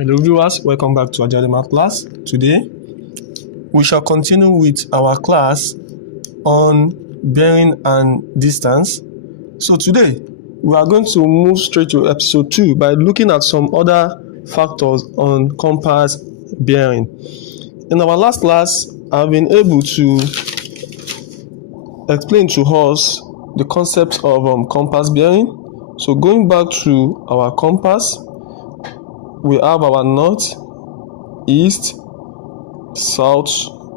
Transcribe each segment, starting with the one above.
Hello viewers, welcome back to Algebra math class. Today we shall continue with our class on bearing and distance. So today we are going to move straight to episode 2 by looking at some other factors on compass bearing. In our last class, I've been able to explain to us the concept of compass bearing. So going back to our compass, we have our north, east, south,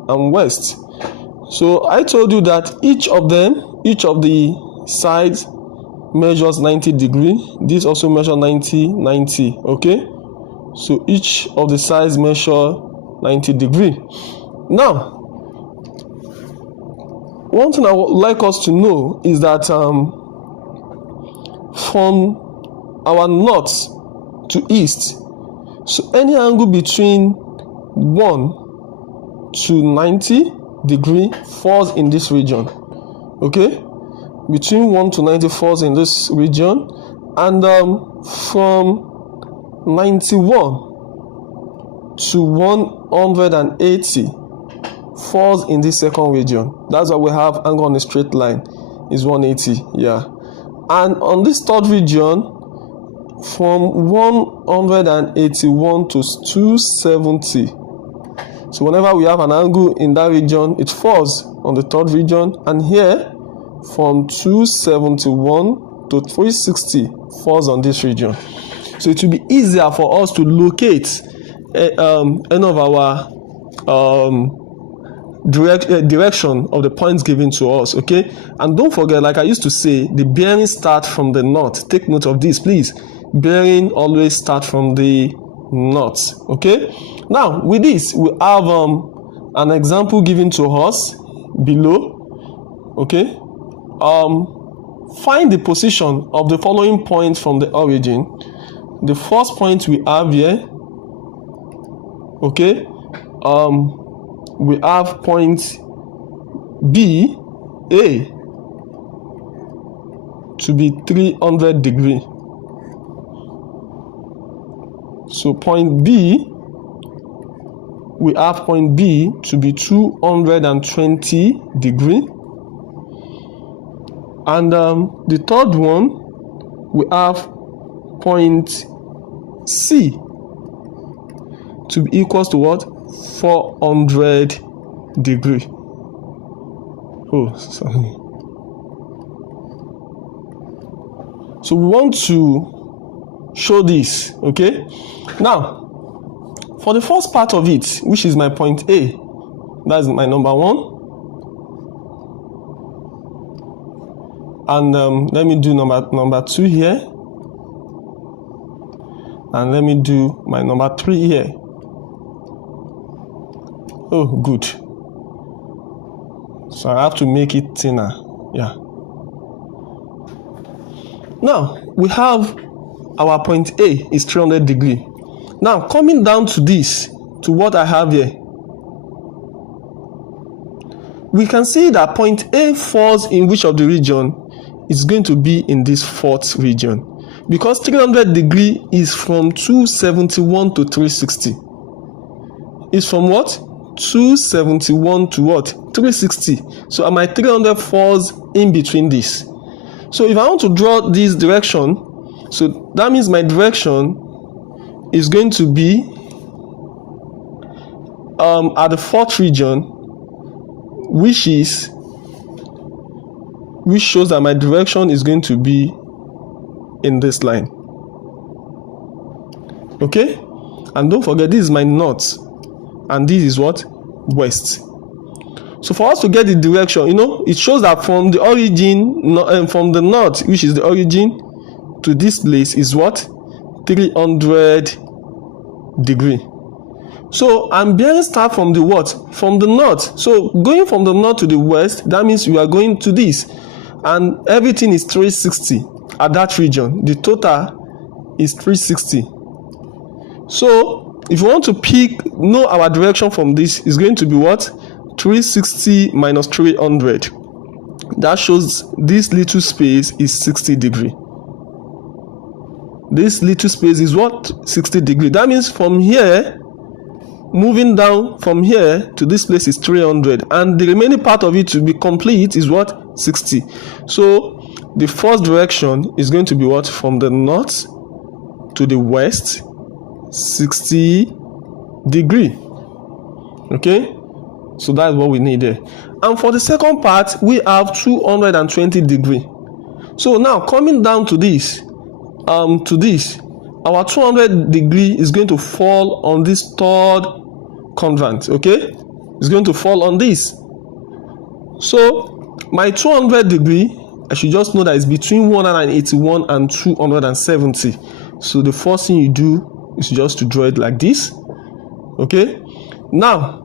and west. So I told you that each of the sides measures 90 degrees. This also measures 90. Okay, so each of the sides measure 90 degrees. Now, one thing I would like us to know is that from our north to east, so any angle between 1 to 90 degree falls in this region. Okay, between 1 to 90 falls in this region, and from 91 to 180 falls in this second region. That's why we have angle on a straight line is 180. Yeah, and on this third region, from 181 to 270. So whenever we have an angle in that region, it falls on the third region, and here from 271 to 360 falls on this region. So it will be easier for us to locate any of our direction of the points given to us. Okay, and don't forget, like I used to say, the bearing start from the north. Take note of this, please. Bearing always start from the north. Okay, now with this we have an example given to us below. Okay, find the position of the following points from the origin. The first point we have here, okay, we have point B, A, to be 300 degrees. So point B, we have point B to be 220 degrees. And the third one, we have point C to be equals to what? 400 degrees. Oh, sorry. So we want to show this. Okay, now for the first part of it, which is my point A, that's my number 1, and let me do number 2 here, and let me do my number 3 here. Oh, good. So I have to make it thinner. Yeah. Now we have our point A is 300 degrees. Now coming down to this, to what I have here, we can see that point A falls in which of the region? Is going to be in this fourth region, because 300 degrees is from 271 to 360. It's from what? 271 to what? 360. So my 300 falls in between this. So if I want to draw this direction, so that means my direction is going to be at the fourth region, which shows that my direction is going to be in this line. Okay, and don't forget, this is my north, and this is what? West. So for us to get the direction, it shows that from the origin, from the north, which is the origin, to this place is what? 300 degrees. So I'm bearing start from the what? From the north. So going from the north to the west, that means we are going to this, and everything is 360 at that region. The total is 360. So if you want to know our direction from this, is going to be what? 360 minus 300. That shows this little space is 60 degrees. this little space is what? 60 degrees. That means from here, moving down from here to this place is 300, and the remaining part of it to be complete is what? 60. So the first direction is going to be what? From the north to the west, 60 degree. Okay, so that's what we need there. And for the second part, we have 220 degree. So now coming down to this, our 200 degree is going to fall on this third quadrant. Okay, it's going to fall on this. So my 200 degree, I should just know that it's between 181 and 270. So the first thing you do is just to draw it like this. Okay, now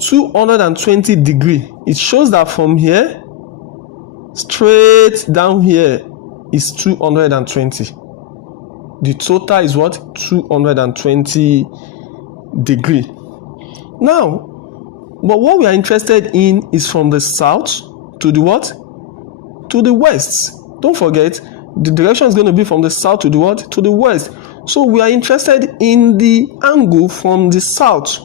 220 degree, it shows that from here straight down here is 220. The total is what? 220 degree. Now, but what we are interested in is from the south to the what? To the west. Don't forget, the direction is going to be from the south to the what? To the west. So we are interested in the angle from the south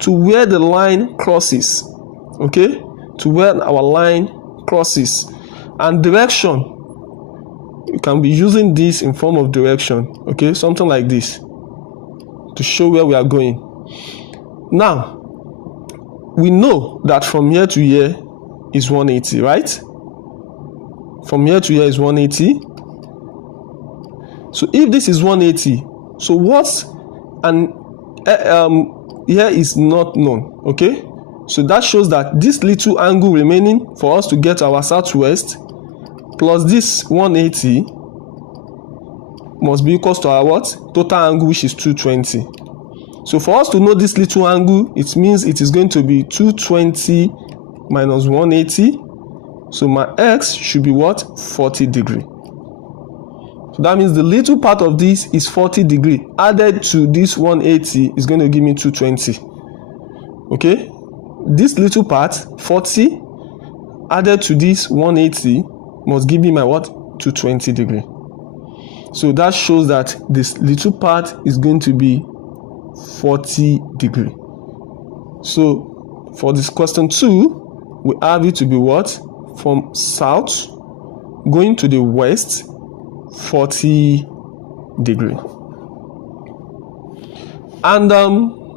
to where the line crosses. Okay, to where our line crosses. And direction, you can be using this in form of direction. Okay, something like this to show where we are going. Now we know that from here to here is 180, right? From here to here is 180. So if this is 180, so what's here is not known. Okay, so that shows that this little angle remaining for us to get our southwest plus this 180 must be equal to our what? Total angle, which is 220. So for us to know this little angle, it means it is going to be 220 minus 180. So my x should be what? 40 degree. So that means the little part of this is 40 degree. Added to this 180 is going to give me 220. Okay? This little part, 40, added to this 180 must give me my what? 220 degree. So that shows that this little part is going to be 40 degree. So for this question 2, we have it to be what? From south going to the west, 40 degree. And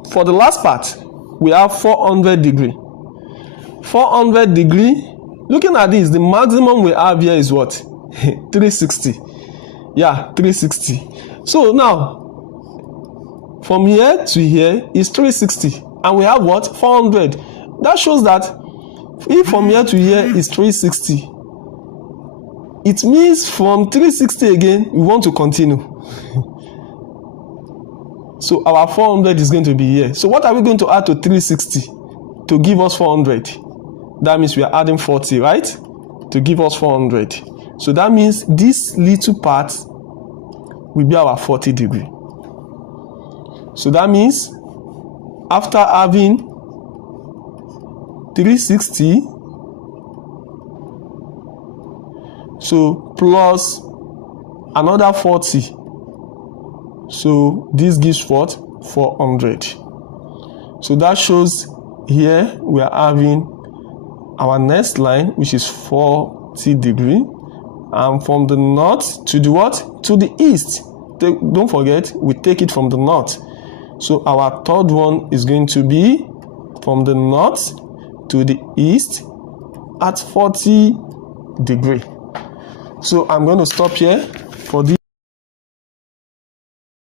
for the last part, we have 400 degree. 400 degree, looking at this, the maximum we have here is what? 360. Yeah, 360. So now from here to here is 360, and we have what? 400. That shows that if from here to here is 360, it means from 360 again we want to continue. So our 400 is going to be here. So what are we going to add to 360 to give us 400? That means we are adding 40, right? To give us 400. So that means this little part will be our 40 degree. So that means after having 360, so plus another 40, so this gives what? 400. So that shows here we are having our next line, which is 40 degree, and from the north to the what? To the east. Don't forget, we take it from the north. So our third one is going to be from the north to the east at 40 degree. So I'm going to stop here for this.